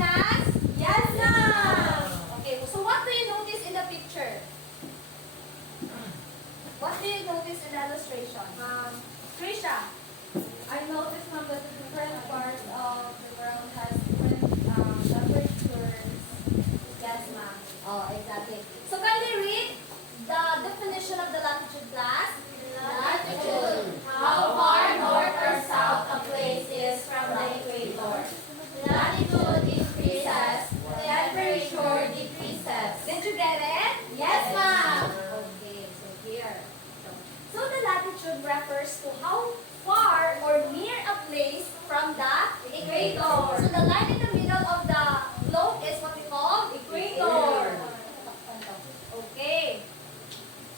class? Yes, ma'am. Okay, so what do you notice in the picture? What do you notice in the illustration? Trisha. I noticed, ma'am, that the different parts of the world has different temperatures. Yes, ma'am. Oh, exactly. So can we read the definition of the latitude class? Latitude. How far north or south a place is from the equator. Latitude increases, temperature decreases. Did you get it? Yes, ma'am. Okay, so here. So the latitude refers to how far or near a place from the equator. So the line in the middle of the globe is what we call equator. Okay.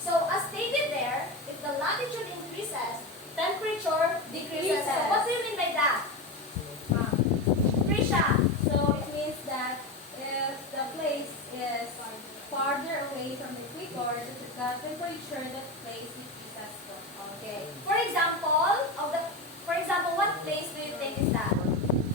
So as stated there, if the latitude increases, temperature decreases. So what do you mean by that? Trisha. So it means that if the place is farther away from the equator, the temperature in that place decreases. Okay. For example, what place do you think is that?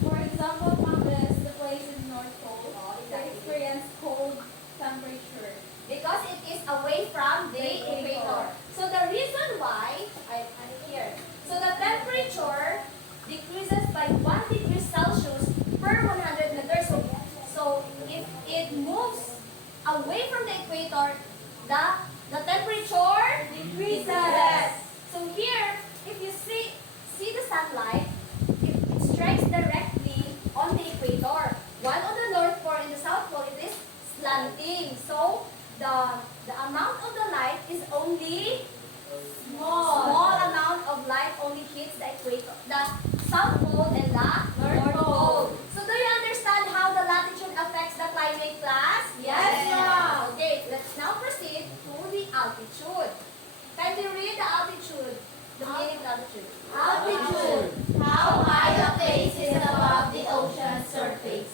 For example, ma'am, is the place in North Pole. Oh, They exactly. experience cold temperature. Because it is away from the equator. So the reason why, I'm here. So the temperature decreases by 1 degree Celsius per 100 meters. So if it moves away from the equator, the temperature decreases. So here, if you see the sunlight, it strikes directly on the equator. While on the North Pole and the South Pole, it is slanting. So the amount of the light is only small amount of light only hits the equator, the South Pole and the North Pole. So do you understand how the latitude affects the climate, class? Yes, ma'am. Okay, let's now proceed to the altitude. Can you read the altitude? The meaning of altitude. Altitude. How high a place is above the ocean surface.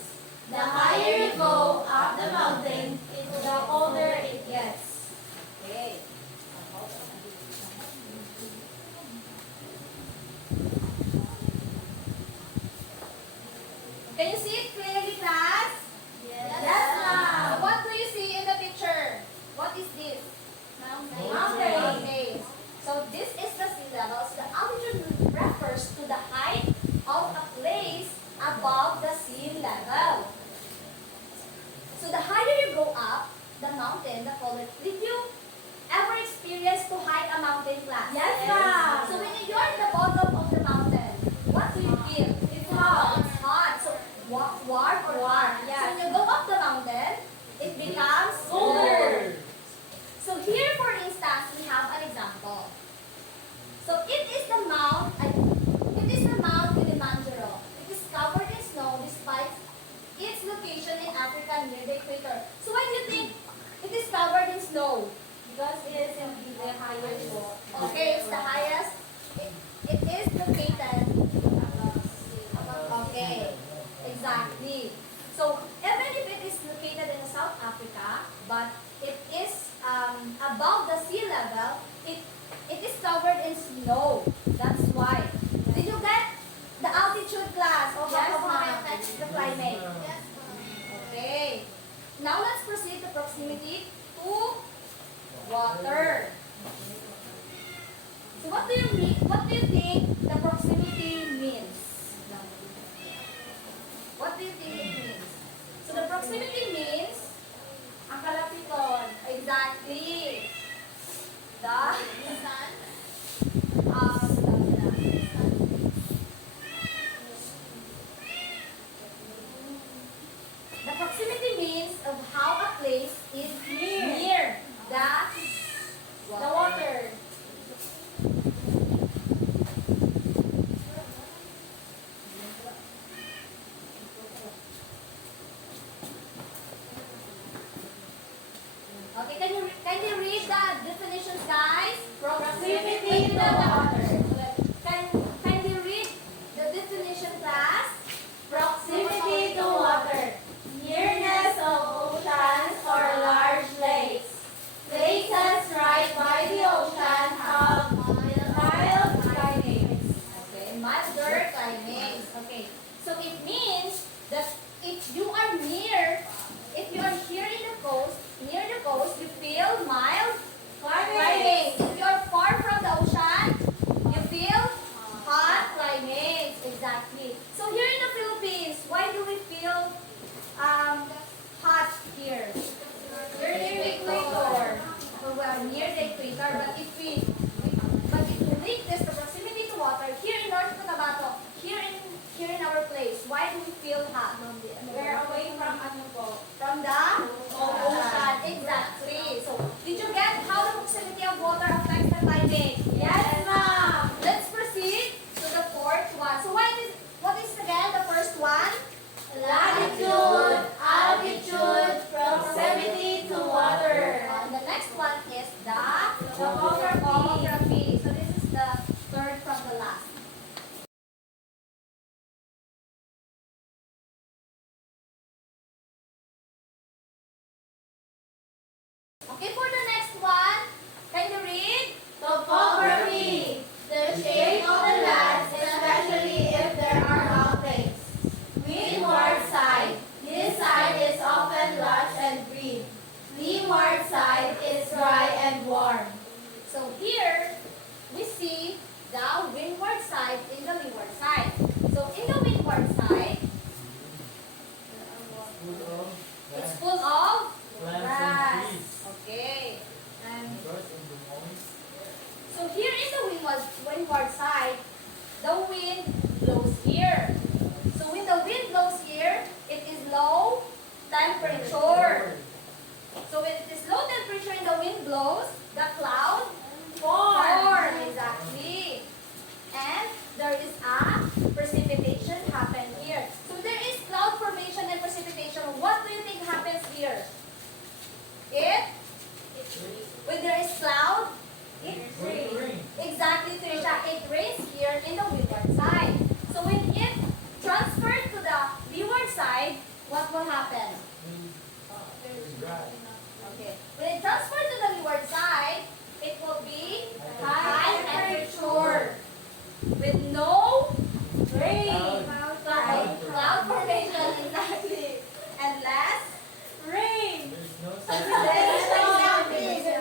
The higher you go up the mountain, the colder it gets. Okay. Can you see it clearly, class? Yes, ma'am. What do you see in the picture? What is this? Mountains. So this is the sea level. So the altitude refers to the height of a place above the sea level. So the higher you go up the mountain, the colder. Did you ever experience to hike a mountain, class? Yes, ma'am. So when you're at the bottom of the mountain, what do you feel? It's hot. It's hot. So warm or warm? Yes. So when you go up the mountain, it becomes Colder. So here, for instance, we have an example. So it is the Mount Kilimanjaro. It is covered in snow despite its location in Africa near the equator. So why do you think it is covered in snow? Because it is indeed the highest point. Okay, it's the highest. It is located. Okay, exactly. So even if it is located in South Africa, but it is above the sea level, it is covered in snow. That's why. Did you get the altitude, class, of Yes, how ma'am. it affects the climate? Okay. Now let's proceed to proximity to water. So what do you mean? What do you think the proximity means? What do you think it means? So the proximity means ang kalapiton. Exactly. The the proximity means of how a place is near the water. Okay, can you read the definitions, guys? Proximity to water. Can you read the definition, class? Proximity to water. Nearness of oceans or large lakes. Places right by the ocean have mild climates. Okay, milder climates. Okay, so it means that if you are near, if you are here in the coast, near the coast, you feel mild climates. If you are far from the ocean, you feel hot climates. Exactly. So here in the Philippines, why do we feel hot here? We're near the equator. So we are near the equator, but if we link this to proximity to water, here in North Cotabato, here in our place, why do we feel hot? We're away from ano po? From the ocean. Exactly. So, did you get how the proximity of water affects the climate? Yes, ma'am. Let's proceed to the fourth one. So, what is again the first one? Latitude, altitude, proximity to water. The next one is the topography. So, this is the third from the last. Okay, for the next one, can you read? Topography, the shape of the land, especially if there are mountains. Windward side, this side is often lush and green. Leeward side is dry and warm. So here, we see the windward side in the leeward side. So in the windward side, it's full of grass. Okay. And so here in the windward side, the wind blows here. So when the wind blows here, it is low temperature. So when it is low temperature and the wind blows, the cloud form. Exactly. And there is a precipitation happen here. So there is cloud formation and precipitation. What do you think happens here? When there is cloud, it rains. Exactly, Trisha. It rains here in the windward side. So when it transfers to the leeward side, what will happen? Okay. When it transfers to the leeward side, it will be high temperature with no rain. Cloud formation, exactly. And less rain.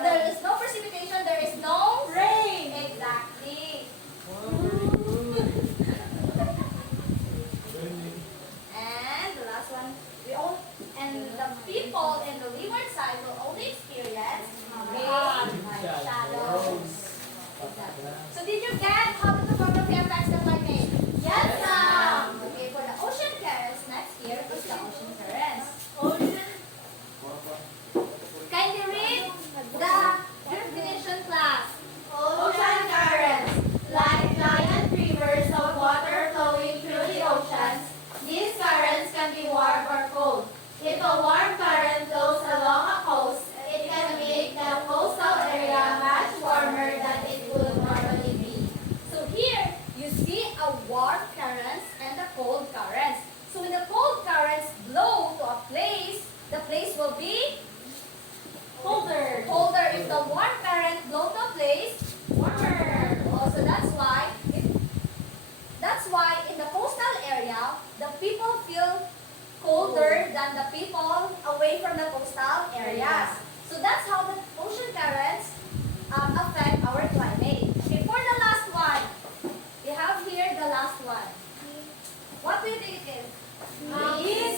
There is no precipitation, there is no rain. Exactly. And the last one, and the people in the leeward side will only experience rain and shadows. Exactly. So did you get how the topography affects the climate? Yes, ma'am. Okay, for the ocean currents, next here is the ocean currents. Can you read the definition, class? Ocean currents, like giant rivers of water flowing through the oceans. These currents can be warm or cold. If a warm current flows along a coast, it can make the coastal area much warmer than it would normally be. So here, you see a warm currents and the cold currents. So when the cold currents blow to a place, the place will be colder. Colder. If the warm current blow to a place, warmer. Also, that's why in the coastal area, the people feel colder than the people away from the coastal areas. So that's how the ocean currents affect our climate. Okay, for the last one, we have here the last one. What do you think it is? Winds